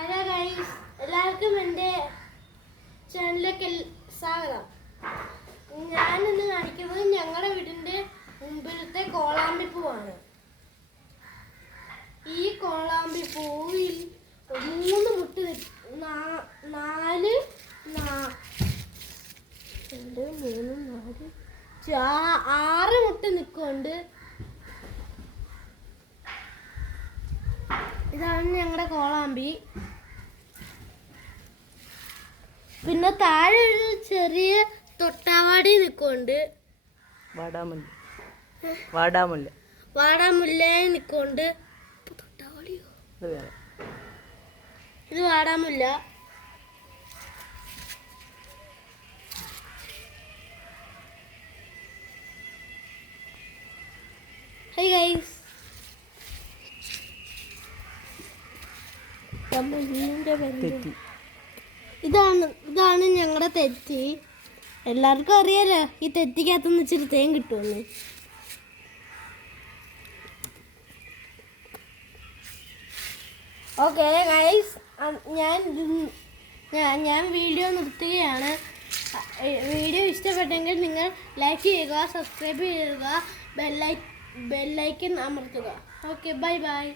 Hello guys, എല്ലാവർക്കും എൻ്റെ ചാനലിലേക്ക് സ്വാഗതം. ഞാനിന്ന് കാണിക്കുന്നത് ഞങ്ങളുടെ വീടിൻ്റെ മുമ്പിലത്തെ കോളാമ്പി പൂവാണ്. ഈ കോളാമ്പി പൂവിൽ 3 മുട്ട് 4 6 മുട്ട് നിൽക്കുന്നുണ്ട്. ഇതാണ് ഞങ്ങളുടെ കോളാമ്പി. പിന്നെ താഴെ ഒരു ചെറിയ തൊട്ടാവാടി നിൽക്കുന്നുണ്ട്. വാടാമുല്ല നിൽക്കുന്നുണ്ട്. ഇത് വാടാമുല്ല. ഹൈ ഗൈസ്, ഇതാണ് ഞങ്ങളുടെ തെറ്റി. എല്ലാവർക്കും അറിയാലോ ഈ തെറ്റിക്കകത്തുനിന്ന് ഇച്ചിരി തേൻ കിട്ടുമെന്ന്. ഓക്കെ ഗൈസ്, ഞാൻ വീഡിയോ നിർത്തുകയാണ്. വീഡിയോ ഇഷ്ടപ്പെട്ടെങ്കിൽ നിങ്ങൾ ലൈക്ക് ചെയ്യുക, സബ്സ്ക്രൈബ് ചെയ്യുക, ബെല്ലൈക്കൻ അമർത്തുക. Okay, bye bye.